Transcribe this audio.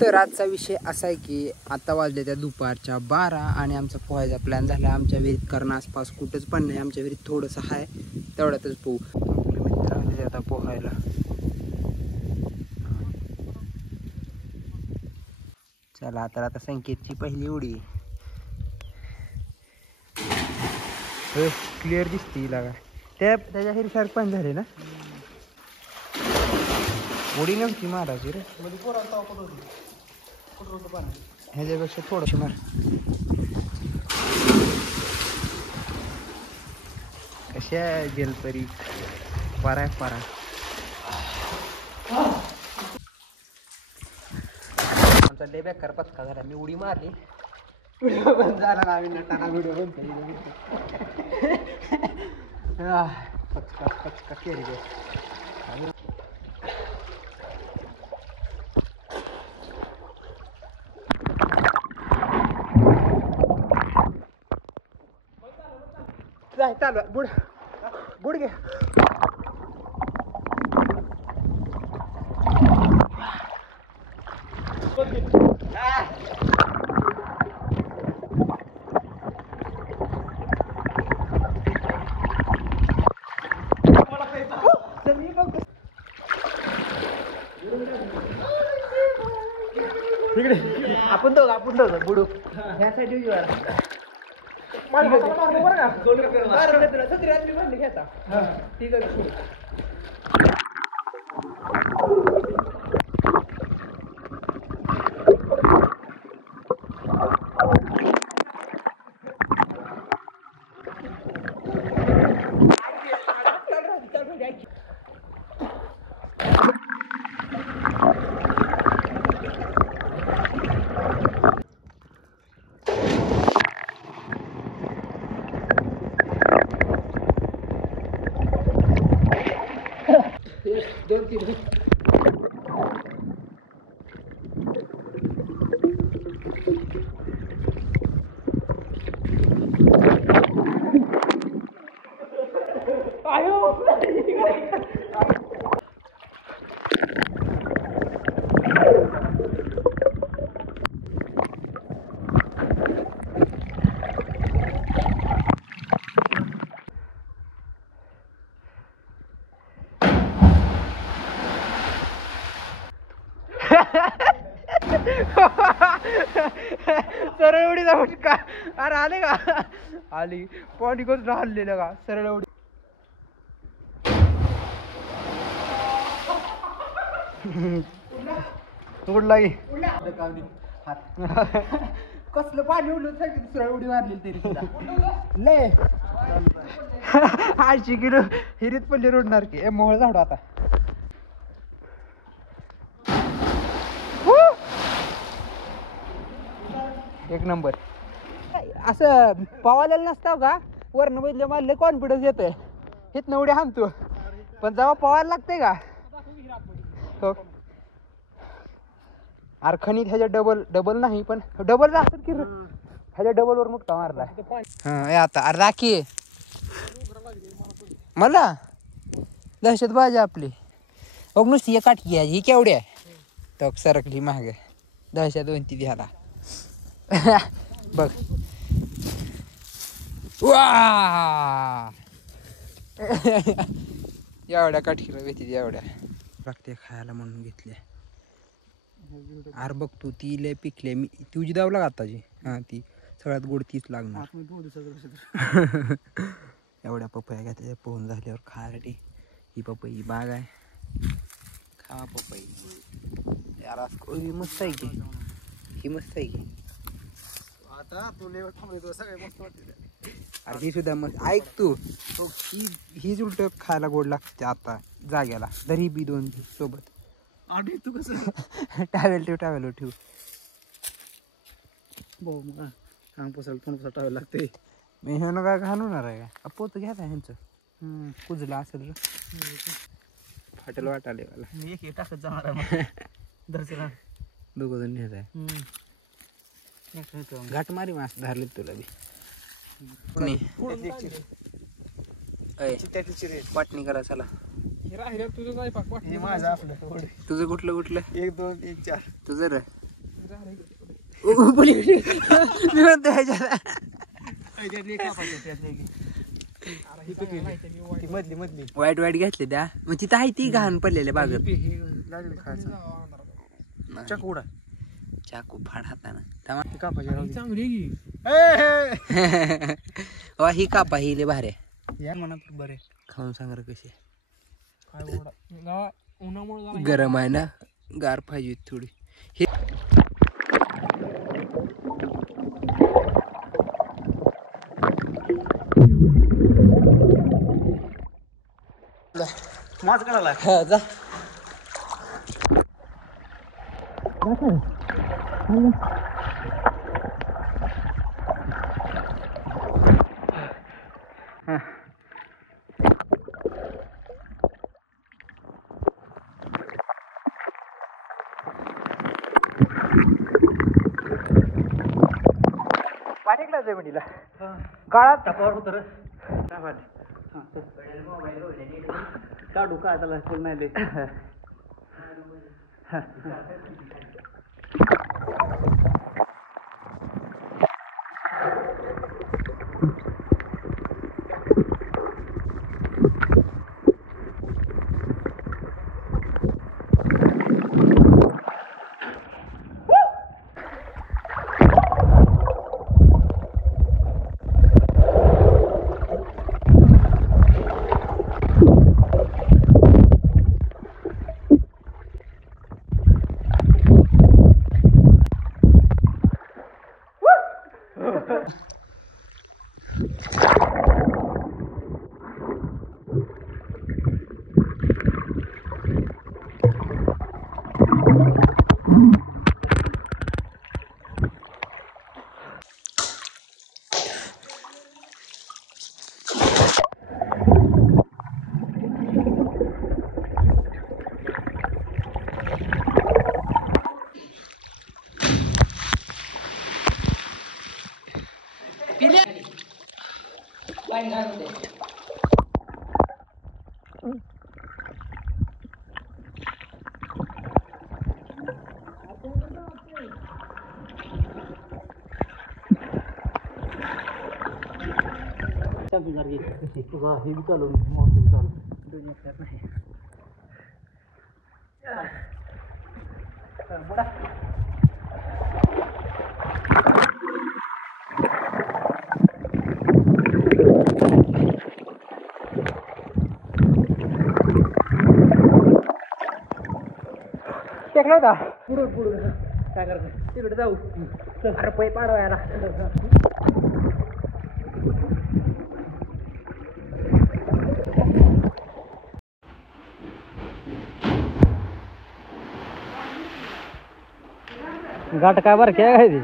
तर आजचा विषय असा आहे की आता वाजले त्या दुपारच्या 12 आणि आमचा पोहायचा प्लॅन झाला आमच्या विहिरीत, कारण आसपास कुठंच पण नाही. आमच्या विहिरीत थोडंसं आहे, तेवढ्यातच पोहू. आपले मित्र आले आता पोहायला. चला तर आता संकेतची पहिली उडी. क्लिअर दिसते हिला का? त्याच्या हिरीसारखं पण झाले ना. उडी नव्हती मारायची रे, ह्याच्यापेक्षा थोडंशी मार. कशा जलपरी परा परा. आमचा डे बेकार पचका झाला. मी उडी मारली, व्हिडिओ बंद झाला ना. आम्ही नटाना व्हिडिओ बंद पचका पचका केली. चालू बुड बुड घे. आपण दोघं बुडू ह्या साईड घेता. ठीक आहे. दोन तीन सरळ उडी जाऊ का? अरे आले का? आली पाणी कसं हल्लेलं का? सरळ उडी. उडला की कसलं पाणी उडलं सरळ उडी मारली तरी लय 80 किलो हिरीत पडले उडणार की. मोहळ झाडू आता. एक नंबर. असं पवायला नसतं का? वरण बदले मला कॉन्फिडन्स येतोय. हिथनं उडी हाणतो, पण जेव्हा पवायला लागते का हो अरखणीत ह्याच्या डबल नाही, पण डबल असेल की ह्याच्या डबलवर मुटका मारला. हा आता अरे राखी मला दहशत बाजी आपली. बघ नुसती एक काठी घ्यायची. ही केवढी आहे तो सरकली मागे. दहशत दोन ती द्याला बघ. वा एवढ्या काठीला घेतली, एवढ्या लागते खायला म्हणून घेतल्या. आर बघ तू ती लय पिकले. मी तुझी दाव लाग आताची. हा ती सगळ्यात गोड तीच लागणार. एवढ्या पपया घेतल्या पोहून झाल्यावर खायसाठी. ही पपई बाग आहे. खा पपई यार. मस्त आहे की ही, मस्त आहे की. आता तुला थांबतो सगळे मस्त वाटते. अरे ही सुद्धा मस्त. ऐक तू हीच उलट खायला गोड लागते आता जाग्याला. दरी बी दोन सोबत. आधी तू कसं टावेल ठेव भाऊ. मग अंग पुसायला पण टावेल लागते. मी हे काय घालवणार आहे का? पोत घ्यायचा ह्यांचं कुजला असेल फाटेल वाटाले मला. मी एक टाकत जाणार आहे दर्शना. दोघं जण न्यायचं आहे. घाट मारी मास धरले तुला बी. वाटणी करा चला. तुझं कुठलं 1 2 1 4 तुझं रे. मी म्हणतो ह्याच्यात वाईट वाईट घेतले त्या मग तिथं आहे ती घाण पडलेल्या बागेत. चाकूडा चाकू फाड हाताना चांगली ही कापा ही लय भारी या म्हणत बरे खाऊन सांग रे कशी उन्हामुळे गरम आहे ना गार पाहिजे थोडी. हे माच काढायला जा पाठीकला जमिनीला काळात टापावर होत काढू काय त्याला नाही हे बी चालू टेकला होता पुढं पुढं काय करायचं तिकडे जाऊ अरे पै पाडवायला गाठ काय बरं काय ती